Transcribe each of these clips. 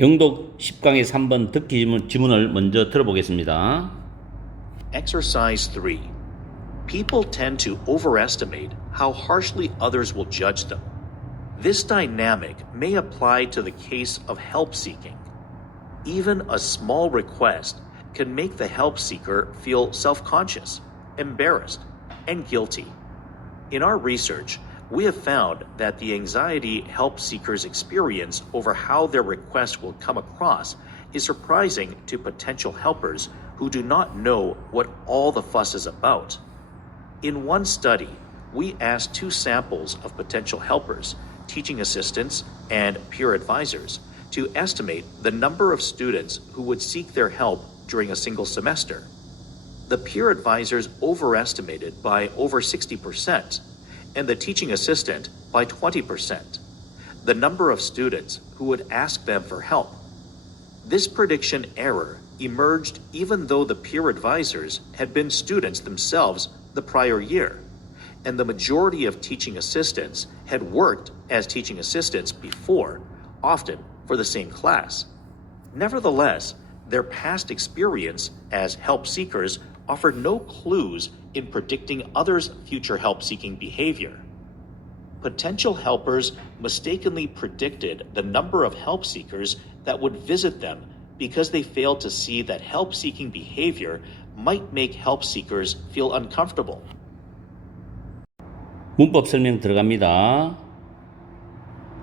영독 10강의 3번 듣기 지문을 먼저 들어보겠습니다. Exercise 3. People tend to overestimate how harshly others will judge them. This dynamic may apply to the case of help seeking. Even a small request can make the help seeker feel self-conscious, embarrassed, and guilty. In our research, we have found that the anxiety help seekers experience over how their request will come across is surprising to potential helpers who do not know what all the fuss is about. In one study, we asked 2 samples of potential helpers, teaching assistants and peer advisors, to estimate the number of students who would seek their help during a single semester. The peer advisors overestimated by over 60%, and the teaching assistant by 20%, the number of students who would ask them for help. This prediction error emerged even though the peer advisors had been students themselves the prior year, and the majority of teaching assistants had worked as teaching assistants before, often for the same class. Nevertheless, their past experience as help seekers offered no clues in predicting others' future help-seeking behavior. Potential helpers mistakenly predicted the number of help seekers that would visit them because they failed to see that help-seeking behavior might make help seekers feel uncomfortable. 문법 설명 들어갑니다.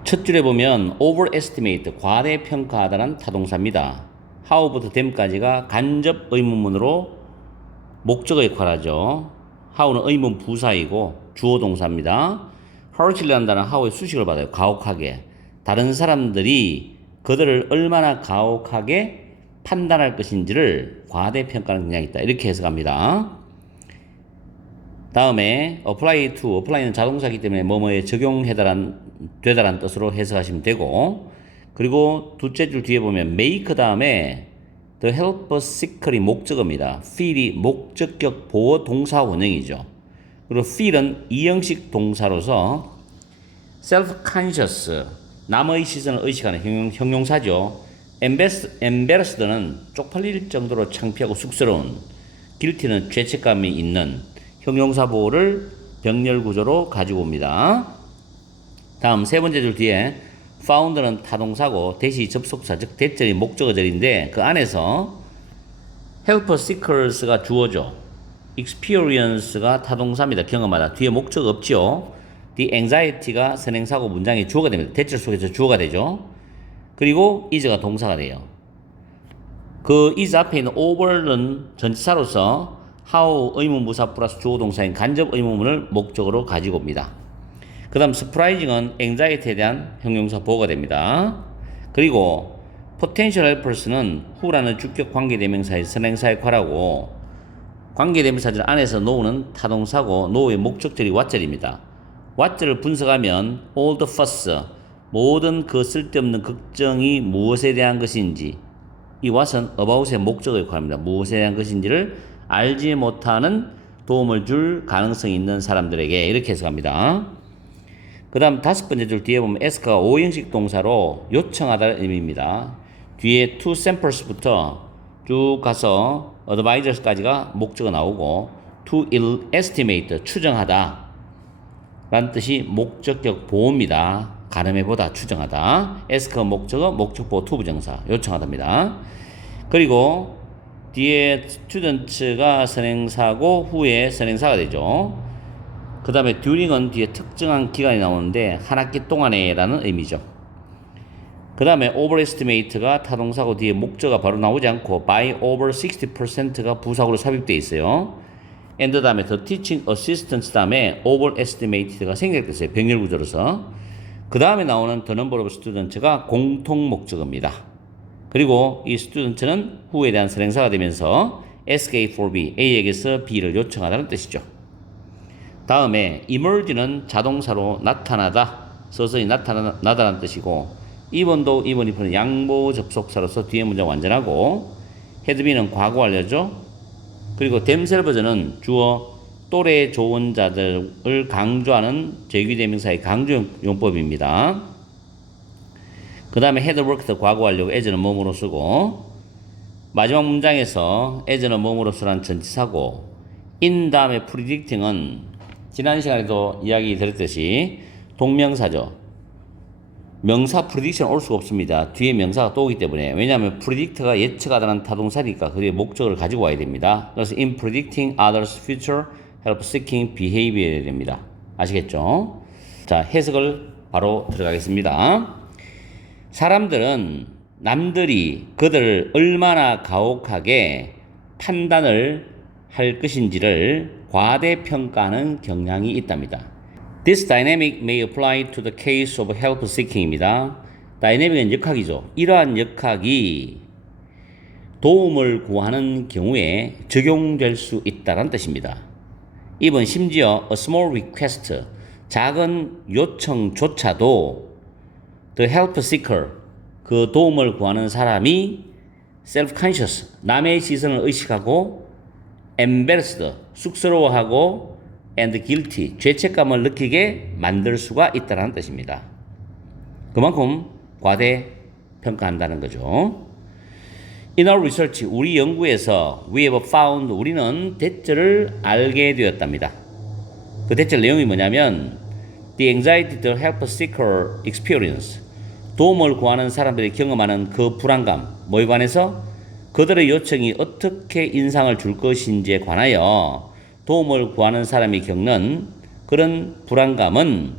첫 줄에 보면 overestimate, 과대평가하다는 타동사입니다. how부터 them까지가 간접 의문문으로 목적어 역할하죠. how는 의문 부사이고 주어 동사입니다. harshly 한다는 how의 수식을 받아요. 가혹하게. 다른 사람들이 그들을 얼마나 가혹하게 판단할 것인지를 과대평가하는 경향이 있다. 이렇게 해석합니다. 다음에 apply to, apply는 자동사이기 때문에 뭐뭐에 되다란 뜻으로 해석하시면 되고, 그리고 둘째 줄 뒤에 보면 make 다음에 The help seeker이 목적어입니다. feel이 목적격 보어 동사 원형이죠. 그리고 feel은 이형식 동사로서 self-conscious, 남의 시선을 의식하는 형용사죠. embarrassed는 쪽팔릴 정도로 창피하고 쑥스러운, guilty는 죄책감이 있는 형용사 보호를 병렬 구조로 가지고 옵니다. 다음 세 번째 줄 뒤에 found는 타동사고 대시 접속사, 즉 대절이 목적어절인데 그 안에서 help seekers가 주어죠. experience가 타동사입니다. 경험하다. 뒤에 목적어 없죠. the anxiety가 선행사고 문장의 주어가 됩니다. 대절 속에서 주어가 되죠. 그리고 is가 동사가 돼요. 그 is 앞에 있는 over는 전치사로서 how 의문부사 플러스 주어 동사인 간접 의문문을 목적으로 가지고 옵니다. 그 다음 surprising은 anxiety에 대한 형용사 보호가 됩니다. 그리고 potential helpers는 who라는 주격 관계대명사의 선행사에 괄하고 관계대명사절 안에서 know는 타동사고 know의 목적절이 what절입니다. what절을 분석하면 all the fuss, 모든 그 쓸데없는 걱정이 무엇에 대한 것인지, 이 what은 about의 목적을 괄합니다. 무엇에 대한 것인지를 알지 못하는 도움을 줄 가능성이 있는 사람들에게, 이렇게 해석합니다. 그 다음 다섯 번째 줄 뒤에 보면 ask가 오형식 동사로 요청하다는 의미입니다. 뒤에 to samples부터 쭉 가서 advisors까지가 목적어 나오고 to estimate, 추정하다 라는 뜻이 목적격 보호입니다. 가늠해보다, 추정하다. ask 목적어, 목적보호 to 부정사, 요청하다입니다. 그리고 뒤에 students가 선행사고 후에 선행사가 되죠. 그 다음에 during은 뒤에 특정한 기간이 나오는데 한 학기 동안에 라는 의미죠. 그 다음에 overestimate가 타동사고 뒤에 목적어가 바로 나오지 않고 by over 60%가 부사구로 삽입되어 있어요. and 다음에 the teaching assistants 다음에 overestimated가 생략됐어요. 병렬 구조로서. 그 다음에 나오는 the number of students가 공통 목적어입니다. 그리고 이 students는 who에 대한 선행사가 되면서 ask A for B, A에게서 B를 요청하다는 뜻이죠. 다음에 emerge는 자동사로 나타나다, 서서히 나타나다라는 뜻이고 even도 even if는 양보 접속사로서 뒤에 문장 완전하고 had been은 과거 완료죠. 그리고 themselves는 주어 또래 좋은 자들을 강조하는 제귀대명사의 강조 용법입니다. 그 다음에 had worked 과거 완료 as는 뭐뭐로 쓰고 마지막 문장에서 as는 뭐뭐로 쓰라는 전치사고 in 다음에 predicting은 지난 시간에도 이야기 드렸듯이 동명사죠. 명사 prediction 올 수가 없습니다. 뒤에 명사가 또 오기 때문에. 왜냐하면 predict가 예측하다는 타동사니까 그의 목적을 가지고 와야 됩니다. 그래서 in predicting others' future help seeking behavior 해야 됩니다. 아시겠죠? 자, 해석을 바로 들어가겠습니다. 사람들은 남들이 그들을 얼마나 가혹하게 판단을 할 것인지를 과대평가하는 경향이 있답니다. This dynamic may apply to the case of help seeking입니다. 다이내믹은 역학이죠. 이러한 역학이 도움을 구하는 경우에 적용될 수 있다는 뜻입니다. 이번 심지어 a small request, 작은 요청조차도 the help seeker, 그 도움을 구하는 사람이 self-conscious, 남의 시선을 의식하고 embarrassed, 쑥스러워하고 and guilty, 죄책감을 느끼게 만들 수가 있다는 뜻입니다. 그만큼 과대평가한다는 거죠. In our research, 우리 연구에서 we have found, 우리는 대처를 알게 되었답니다. 그 대처 내용이 뭐냐면 the anxiety the help seeker experience, 도움을 구하는 사람들이 경험하는 그 불안감, 뭐에 관해서 그들의 요청이 어떻게 인상을 줄 것인지에 관하여 도움을 구하는 사람이 겪는 그런 불안감은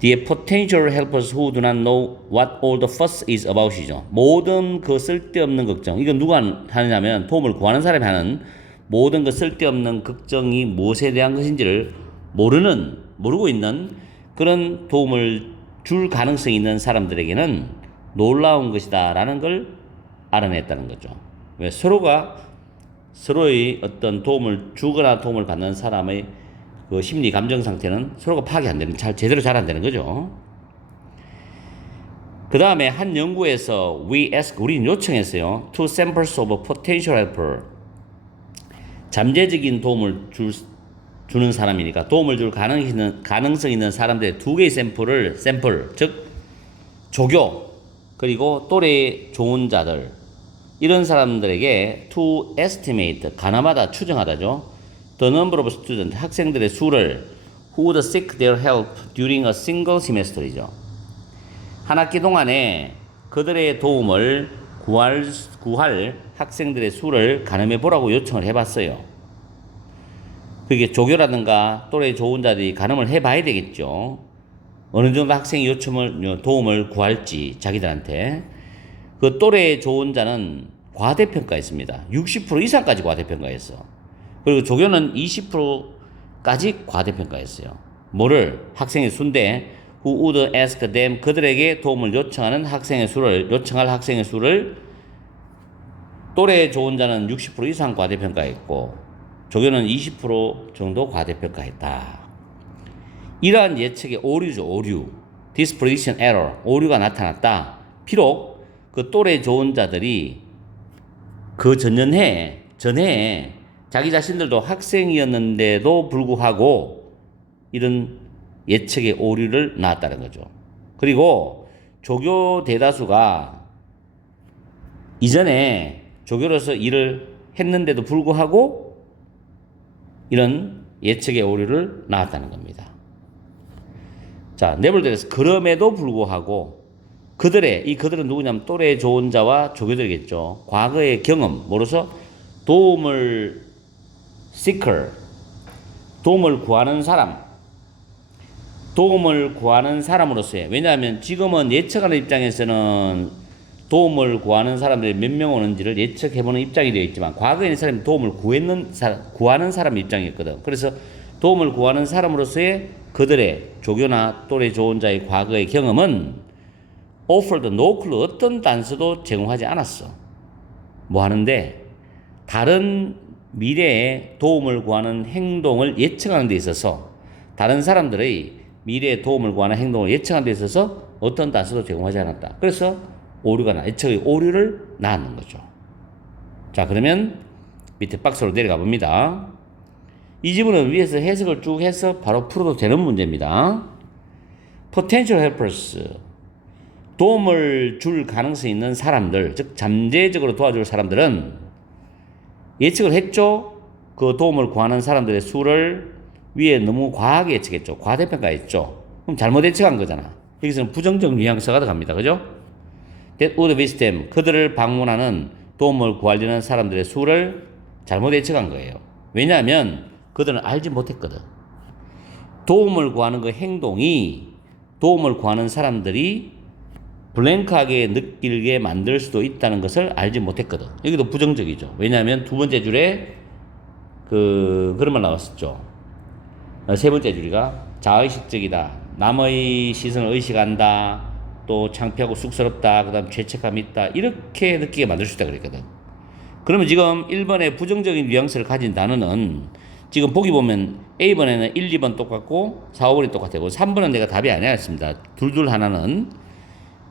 the potential helpers who do not know what all the fuss is about이죠. 모든 그 쓸데없는 걱정, 이건 누가 하느냐면 도움을 구하는 사람이 하는 모든 그 쓸데없는 걱정이 무엇에 대한 것인지를 모르고 있는 그런 도움을 줄 가능성이 있는 사람들에게는 놀라운 것이다 라는 걸 알아냈다는 거죠. 왜? 서로의 어떤 도움을 주거나 도움을 받는 사람의 그 심리 감정 상태는 서로가 파악이 안 되는, 제대로 잘 안 되는 거죠. 그 다음에 한 연구에서 우리는 요청했어요. Two samples of potential helper. 잠재적인 도움을 주는 사람이니까 도움을 줄 가능성 있는 사람들의 두 개의 샘플, 즉 조교 그리고 또래 좋은 자들, 이런 사람들에게 to estimate, 가나마다 추정하다죠. The number of students, 학생들의 수를 who would seek their help during a single semester이죠. 한 학기 동안에 그들의 도움을 구할 학생들의 수를 가늠해 보라고 요청을 해봤어요. 그게 조교라든가 또래 좋은 자들이 가늠을 해봐야 되겠죠. 어느 정도 학생이 도움을 구할지 자기들한테. 그 또래 좋은 자는 과대평가했습니다. 60% 이상까지 과대평가했어. 그리고 조교는 20%까지 과대평가했어요. 뭐를? 학생의 수인데 who would ask them, 그들에게 도움을 요청할 학생의 수를 또래 좋은 자는 60% 이상 과대평가했고 조교는 20% 정도 과대평가했다. 이러한 예측의 오류죠. 오류. This prediction error. 오류가 나타났다. 비록 그 또래 좋은 자들이 그 전해 자기 자신들도 학생이었는데도 불구하고 이런 예측의 오류를 낳았다는 거죠. 그리고 조교 대다수가 이전에 조교로서 일을 했는데도 불구하고 이런 예측의 오류를 낳았다는 겁니다. 자, 네버더레스 그럼에도 불구하고 그들은 누구냐면 또래 좋은 자와 조교들이겠죠. 과거의 경험으로서 도움을 구하는 사람으로서의, 왜냐하면 지금은 예측하는 입장에서는 도움을 구하는 사람들이 몇 명 오는지를 예측해보는 입장이 되어 있지만 과거에는 사람이 도움을 구하는 사람 입장이었거든. 그래서 도움을 구하는 사람으로서의 그들의 조교나 또래 좋은 자의 과거의 경험은 offered no clue, 어떤 단서도 제공하지 않았어. 뭐 하는데 다른 미래에 도움을 구하는 행동을 예측하는 데 있어서, 다른 사람들의 미래에 도움을 구하는 행동을 예측하는 데 있어서 어떤 단서도 제공하지 않았다. 그래서 예측의 오류를 낳는 거죠. 자, 그러면 밑에 박스로 내려가 봅니다. 이 지문은 위에서 해석을 쭉 해서 바로 풀어도 되는 문제입니다. Potential helpers, 도움을 줄 가능성이 있는 사람들, 즉 잠재적으로 도와줄 사람들은 예측을 했죠. 그 도움을 구하는 사람들의 수를 위에 너무 과하게 예측했죠. 과대평가했죠. 그럼 잘못 예측한 거잖아. 여기서는 부정적 뉘앙스가 들어갑니다. 그죠? That would visit them. 그들을 방문하는 도움을 구하려는 사람들의 수를 잘못 예측한 거예요. 왜냐하면 그들은 알지 못했거든. 도움을 구하는 그 행동이 도움을 구하는 사람들이 블랭크하게 느끼게 만들 수도 있다는 것을 알지 못했거든. 여기도 부정적이죠. 왜냐하면 두 번째 줄에 그런 말 나왔었죠. 세 번째 줄이가 자의식적이다. 남의 시선을 의식한다. 또 창피하고 쑥스럽다. 그 다음 죄책감이 있다. 이렇게 느끼게 만들 수 있다 그랬거든. 그러면 지금 1번의 부정적인 뉘앙스를 가진 단어는 지금 보기 보면 A번에는 1, 2번 똑같고 4, 5번이 똑같아요. 3번은 내가 답이 아니었습니다. 둘둘 하나는.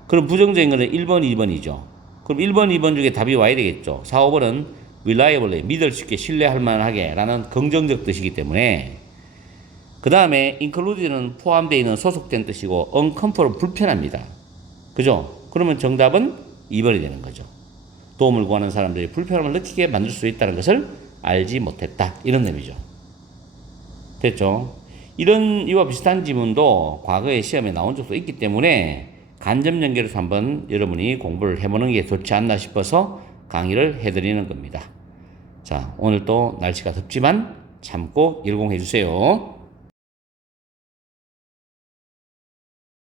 그럼 부정적인 거는 1번, 2번이죠. 그럼 1번, 2번 중에 답이 와야 되겠죠. 4, 5번은 reliably, 믿을 수 있게, 신뢰할 만하게 라는 긍정적 뜻이기 때문에 그 다음에 include는 포함되어 있는 소속된 뜻이고 uncomfortable, 불편합니다. 그죠? 그러면 정답은 2번이 되는 거죠. 도움을 구하는 사람들이 불편함을 느끼게 만들 수 있다는 것을 알지 못했다. 이런 의미죠. 됐죠? 이와 비슷한 지문도 과거의 시험에 나온 적도 있기 때문에 간접 연결해서 한번 여러분이 공부를 해보는 게 좋지 않나 싶어서 강의를 해드리는 겁니다. 자, 오늘 또 날씨가 덥지만 참고 열공해 주세요.